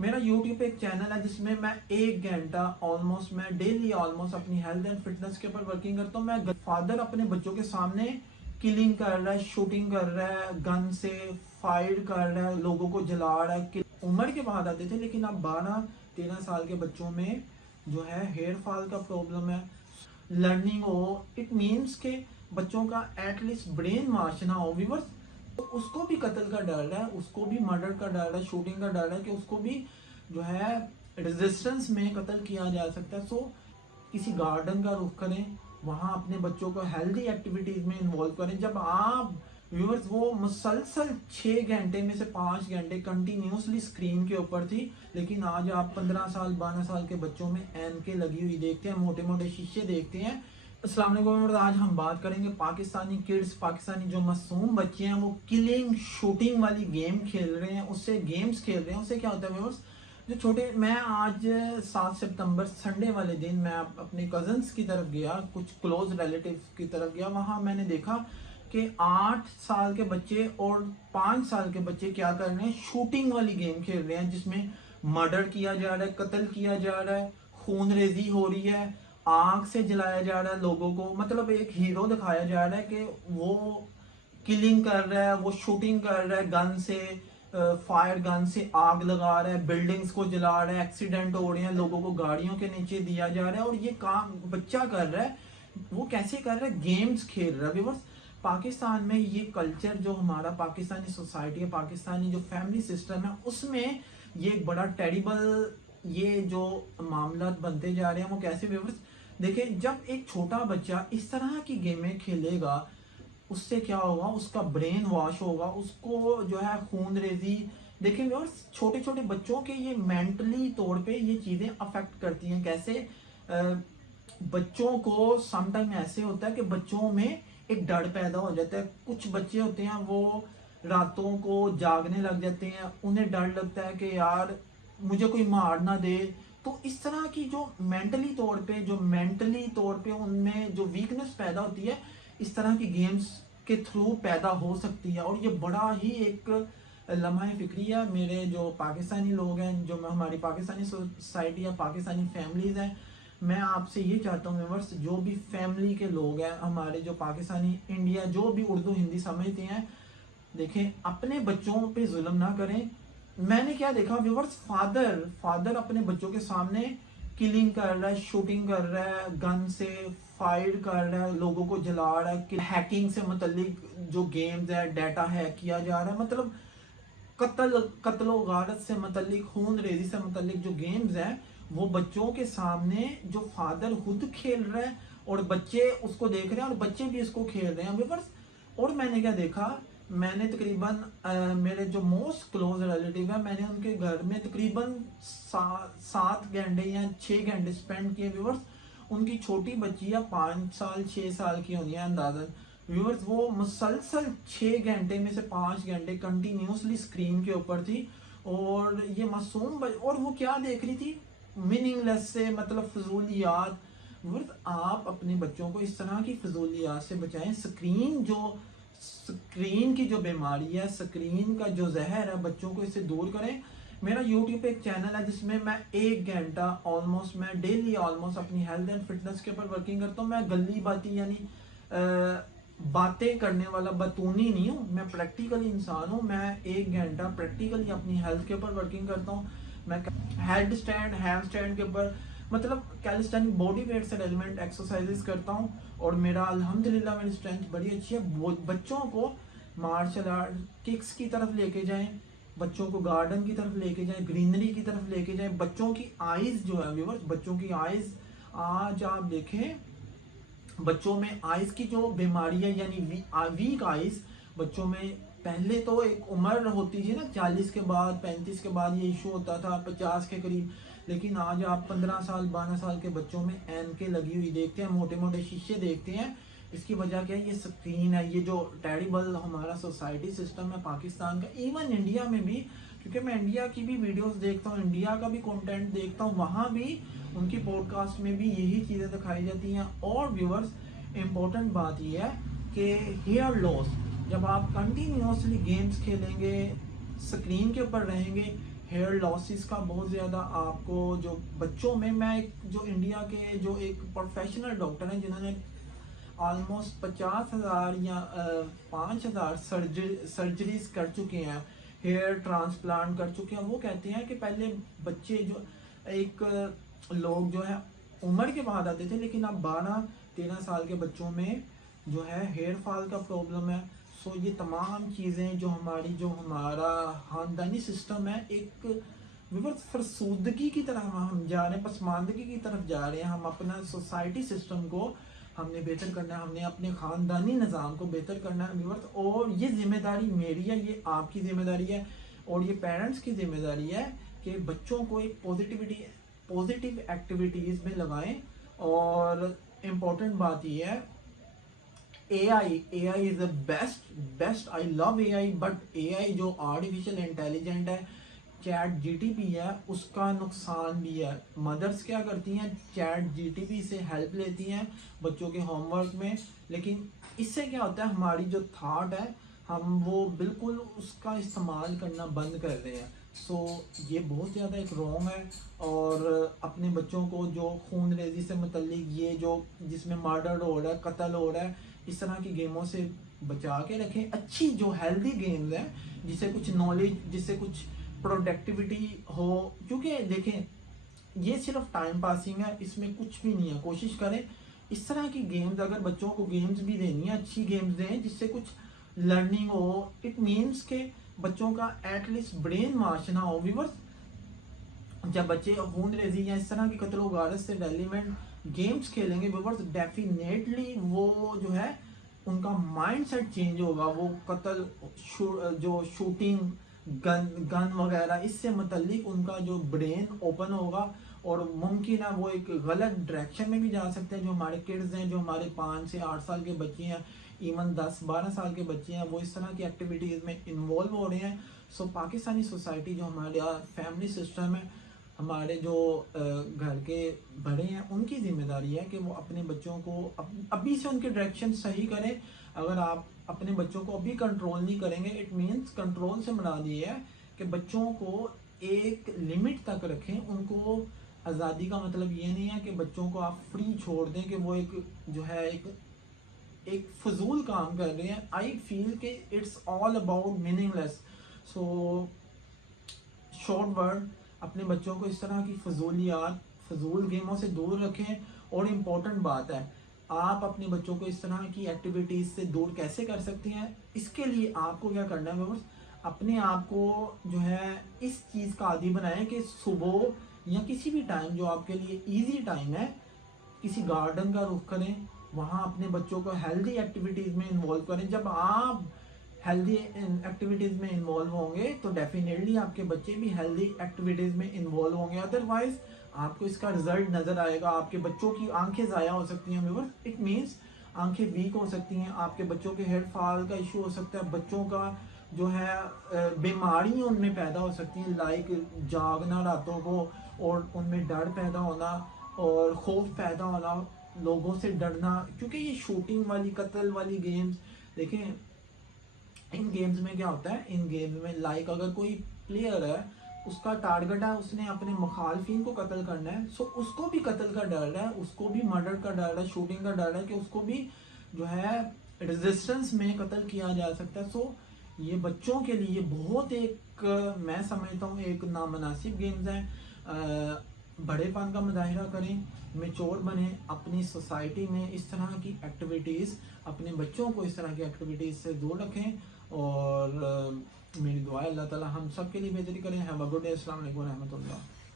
मेरा YouTube पे एक चैनल है जिसमें मैं 1 घंटा ऑलमोस्ट मैं डेली ऑलमोस्ट अपनी हेल्थ एंड फिटनेस के ऊपर वर्किंग करता हूँ। मैं फादर अपने बच्चों के सामने किलिंग कर रहा है, शूटिंग कर रहा है, गन से फायर कर रहा है, लोगों को जला रहा है। उम्र के बाद आते थे, लेकिन अब 12-13 साल के बच्चों में जो है हेयर फॉल का प्रॉब्लम है, लर्निंग हो, इट मीन्स के बच्चों का एटलीस्ट ब्रेन वॉश ना हो व्यूअर्स, तो उसको भी कत्ल का डर है, उसको भी मर्डर का डर है, शूटिंग का डर है कि उसको भी जो है रेजिस्टेंस में कत्ल किया जा सकता है। सो किसी गार्डन का रुख करें, वहाँ अपने बच्चों को हेल्दी एक्टिविटीज में इन्वॉल्व करें। जब आप व्यूअर्स वो मुसलसल 6 घंटे में से 5 घंटे कंटिन्यूसली स्क्रीन के ऊपर थी, लेकिन आज आप 15 साल 12 साल के बच्चों में एनके लगी हुई देखते हैं, मोटे मोटे शीशे देखते हैं। अस्सलाम वालेकुम। आज हम बात करेंगे पाकिस्तानी किड्स, पाकिस्तानी जो मासूम बच्चे हैं वो किलिंग शूटिंग वाली गेम खेल रहे हैं, उससे गेम्स खेल रहे हैं। उससे क्या होता है व्यूअर्स, जो छोटे, मैं आज 7 सितंबर संडे वाले दिन मैं अपने कजन्स की तरफ गया, कुछ क्लोज रिलेटिव की तरफ गया। वहाँ मैंने देखा कि 8 साल के बच्चे और 5 साल के बच्चे क्या कर रहे हैं, शूटिंग वाली गेम खेल रहे हैं जिसमें मर्डर किया जा रहा है, कत्ल किया जा रहा है, खून रेजी हो रही है, आग से जलाया जा रहा है लोगों को। मतलब एक हीरो दिखाया जा रहा है कि वो किलिंग कर रहा है, वो शूटिंग कर रहा है गन से, फायर गन से आग लगा रहा है, बिल्डिंग्स को जला रहा है, एक्सीडेंट हो रहे हैं, लोगों को गाड़ियों के नीचे दिया जा रहा है। और ये काम बच्चा कर रहा है, वो कैसे कर रहा है, गेम्स खेल रहा है व्यूअर्स। पाकिस्तान में ये कल्चर, जो हमारा पाकिस्तानी सोसाइटी है, पाकिस्तानी जो फैमिली सिस्टम है, उसमें ये एक बड़ा टेरिबल ये जो मामला बनते जा रहे हैं। वो कैसे व्यूअर्स देखिए, जब एक छोटा बच्चा इस तरह की गेमें खेलेगा, उससे क्या होगा, उसका ब्रेन वॉश होगा, उसको जो है खून रेजी। देखें व्यूअर्स, छोटे छोटे बच्चों के ये मेंटली तौर पे ये चीज़ें अफेक्ट करती हैं। कैसे बच्चों को समटाइम ऐसे होता है कि बच्चों में एक डर पैदा हो जाता है। कुछ बच्चे होते हैं वो रातों को जागने लग जाते हैं, उन्हें डर लगता है कि यार मुझे कोई मार ना दे। तो इस तरह की जो मेंटली तौर पे उनमें जो वीकनेस पैदा होती है, इस तरह की गेम्स के थ्रू पैदा हो सकती है। और ये बड़ा ही एक लम्हा फिक्री है। मेरे जो पाकिस्तानी लोग हैं, जो हमारी पाकिस्तानी सोसाइटी या पाकिस्तानी फैमिलीज हैं, मैं आपसे ये चाहता हूँ व्यूअर्स, जो भी फैमिली के लोग हैं हमारे, जो पाकिस्तानी इंडिया, जो भी उर्दू हिंदी समझते हैं, देखें अपने बच्चों पे जुल्म ना करें। मैंने क्या देखा व्यूअर्स, फादर अपने बच्चों के सामने किलिंग कर रहा है, शूटिंग कर रहा है, गन से फायर कर रहा है, लोगों को जला रहा है, हैकिंग से मुतल्लिक जो गेम्स है, डाटा हैक किया जा रहा है, मतलब कत्लो गारत से मुतल्लिक, खून रेजी से मुतल्लिक जो गेम्स हैं, वो बच्चों के सामने जो फादर खुद खेल रहा है और बच्चे उसको देख रहे हैं और बच्चे भी इसको खेल रहे हैं व्यूअर्स। और मैंने क्या देखा, मैंने तकरीबन मेरे जो मोस्ट क्लोज रिलेटिव है, मैंने उनके घर में तकरीबन 7 घंटे या 6 घंटे स्पेंड किए व्यूअर्स। उनकी छोटी बच्ची या 5 साल 6 साल की होनी है अंदाजन व्यूअर्स। वो मुसलसल 6 घंटे में से 5 घंटे कंटिन्यूसली स्क्रीन के ऊपर थी। और ये मासूम और वो क्या देख रही थी, मीनिंगलेस से, मतलब फजूलियात। आप अपने बच्चों को इस तरह की फजूलियात से बचाएं। स्क्रीन की जो बीमारी है, स्क्रीन का जो जहर है, बच्चों को इससे दूर करें। मेरा YouTube पे एक चैनल है जिसमें मैं 1 घंटा ऑलमोस्ट मैं डेली ऑलमोस्ट अपनी हेल्थ एंड फिटनेस के ऊपर वर्किंग करता हूँ। मैं गली बाती यानी बातें करने वाला बतूनी नहीं हूँ, मैं प्रैक्टिकली इंसान हूँ। मैं 1 घंटा प्रैक्टिकली अपनी हेल्थ के ऊपर वर्किंग करता हूँ। मैं हेड स्टैंड, हैंड स्टैंड के ऊपर, मतलब कैलिस्थेनिक बॉडी वेट से एलिमेंट एक्सरसाइजेस करता हूँ। और मेरा अल्हम्दुलिल्लाह मेरी स्ट्रेंथ बड़ी अच्छी है। बच्चों को मार्शल आर्ट, किक्स की तरफ लेके जाएं, बच्चों को गार्डन की तरफ लेके जाएं, ग्रीनरी की तरफ लेके जाएं। बच्चों की आईज जो है व्यूअर्स, बच्चों की आईज, आज आप देखें बच्चों में आइज की जो बीमारी है, यानी वीक आइज बच्चों में, पहले तो एक उम्र होती थी ना 40 के बाद 35 के बाद ये इशू होता था, 50 के करीब। लेकिन आज आप 15 साल 12 साल के बच्चों में एनके लगी हुई देखते हैं, मोटे मोटे शीशे देखते हैं। इसकी वजह क्या है, ये स्क्रीन है, ये जो टेरिबल हमारा सोसाइटी सिस्टम है पाकिस्तान का, इवन इंडिया में भी, क्योंकि मैं इंडिया की भी वीडियोस देखता हूँ, इंडिया का भी कंटेंट देखता हूँ, वहाँ भी उनकी पॉडकास्ट में भी यही चीज़ें दिखाई जाती हैं। और व्यूअर्स, इम्पोर्टेंट बात यह है कि हेयर लॉस, जब आप कंटिन्यूसली गेम्स खेलेंगे, स्क्रीन के ऊपर रहेंगे, हेयर लॉसेस का बहुत ज़्यादा आपको जो बच्चों में, मैं एक जो इंडिया के जो एक प्रोफेशनल डॉक्टर हैं जिन्होंने ऑलमोस्ट 50,000 या 5,000 सर्जरीज कर चुके हैं, हेयर ट्रांसप्लांट कर चुके हैं, वो कहते हैं कि पहले बच्चे जो एक लोग जो है उम्र के बाद आते थे, लेकिन अब 12-13 साल के बच्चों में जो है हेयर फॉल का प्रॉब्लम है। सो ये तमाम चीज़ें जो हमारा ख़ानदानी सिस्टम है, एक विवर्स फरसूदगी की तरफ हम जा रहे हैं, पसमानदगी की तरफ जा रहे हैं। हम अपना सोसाइटी सिस्टम को हमने बेहतर करना है, हमने अपने ख़ानदानी निज़ाम को बेहतर करना है व्यूअर्स। और ये जिम्मेदारी मेरी है, ये आपकी ज़िम्मेदारी है, और ये पेरेंट्स की ज़िम्मेदारी है कि बच्चों को एक पॉजिटिव एक्टिविटीज़ में लगाएं। और इम्पोर्टेंट बात ये है, AI is the best, I love AI, but AI जो आर्टिफिशियल इंटेलिजेंट है, चैट जीटीपी है, उसका नुकसान भी है। मदर्स क्या करती हैं, चैट जीटीपी से हेल्प लेती हैं बच्चों के होमवर्क में, लेकिन इससे क्या होता है, हमारी जो थाट है हम वो बिल्कुल उसका इस्तेमाल करना बंद कर रहे हैं। सो ये बहुत ज़्यादा एक रॉन्ग है। और अपने बच्चों को जो खून रेजी से मुतल्लिक ये जो जिसमें मर्डर हो रहा है, कत्ल हो रहा है, इस तरह की गेमों से बचा के रखें। अच्छी जो हेल्दी गेम्स हैं जिससे कुछ नॉलेज, जिससे कुछ प्रोडक्टिविटी हो, क्योंकि देखें ये सिर्फ टाइम पासिंग है, इसमें कुछ भी नहीं है। कोशिश करें इस तरह की गेम्स, अगर बच्चों को गेम्स भी देनी है, अच्छी गेम्स दें जिससे कुछ लर्निंग हो। इट मीन्स के बच्चों का एटलीस्ट ब्रेन वॉश ना हो व्यूअर्स। जब बच्चे खून रेजी या इस तरह की कत्ल गारत से रेलिवेंट गेम्स खेलेंगे व्यूअर्स, डेफिनेटली वो जो है उनका माइंड सेट चेंज होगा। वो कत्ल जो शूटिंग गन वगैरह इससे मुतल्लिक उनका जो ब्रेन ओपन होगा, और मुमकिन है वो एक गलत डायरेक्शन में भी जा सकते हैं। जो हमारे किड्स हैं, जो हमारे 5 से 8 साल के बच्चे हैं, इवन 10-12 साल के बच्चे हैं, वो इस तरह की एक्टिविटीज़ में इन्वॉल्व हो रहे हैं। सो पाकिस्तानी सोसाइटी जो हमारे फैमिली सिस्टम है, हमारे जो घर के बड़े हैं, उनकी जिम्मेदारी है कि वो अपने बच्चों को अभी से उनके डायरेक्शन सही करें। अगर आप अपने बच्चों को अभी कंट्रोल नहीं करेंगे, इट मीन्स कंट्रोल से मुराद ये है कि बच्चों को एक लिमिट तक रखें। उनको आज़ादी का मतलब ये नहीं है कि बच्चों को आप फ्री छोड़ दें कि वो एक जो है एक फजूल काम कर रहे हैं। आई फील कि it's all about meaningless. So short word, अपने बच्चों को इस तरह की फजूल गेमों से दूर रखें। और इम्पोर्टेंट बात है, आप अपने बच्चों को इस तरह की एक्टिविटीज़ से दूर कैसे कर सकते हैं, इसके लिए आपको क्या करना है व्यूअर्स, अपने आप को जो है इस चीज़ का आदी बनाएं कि सुबह या किसी भी टाइम जो आपके लिए इजी टाइम है, किसी गार्डन का रुख करें, वहाँ अपने बच्चों को हेल्दी एक्टिविटीज़ में इन्वॉल्व करें। जब आप हेल्दी एक्टिविटीज़ में इन्वॉल्व होंगे तो डेफिनेटली आपके बच्चे भी हेल्दी एक्टिविटीज़ में इन्वॉल्व होंगे। अदरवाइज आपको इसका रिजल्ट नज़र आएगा। आपके बच्चों की आंखें ज़ाया हो सकती हैं व्यूअर्स, इट मीन्स आंखें वीक हो सकती हैं। आपके बच्चों के हेयर फॉल का इशू हो सकता है। बच्चों का जो है बीमारी उनमें पैदा हो सकती हैं, लाइक जागना रातों को, और उनमें डर पैदा होना और खौफ पैदा होना, लोगों से डरना। क्योंकि ये शूटिंग वाली, कत्ल वाली गेम्स, देखें इन गेम्स में क्या होता है, इन गेम्स में लाइक अगर कोई प्लेयर है, उसका टारगेट है उसने अपने मुखालफिन को कत्ल करना है, सो उसको भी कत्ल का डर है, उसको भी मर्डर का डर है, शूटिंग का डर है कि उसको भी जो है रेजिस्टेंस में कत्ल किया जा सकता है। सो ये बच्चों के लिए बहुत एक मैं समझता हूँ एक नामनासिब गेम्स हैं। बड़ेपन का मुजाहिरा करें, मेच्योर बने, अपनी सोसाइटी में इस तरह की एक्टिविटीज़, अपने बच्चों को इस तरह की एक्टिविटीज़ से दूर रखें। और मेरी दुआ है अल्लाह ताला हम सब के लिए बेहतरी करें। Have a good day. अस्सलाम वालेकुम रहमतुल्लाह।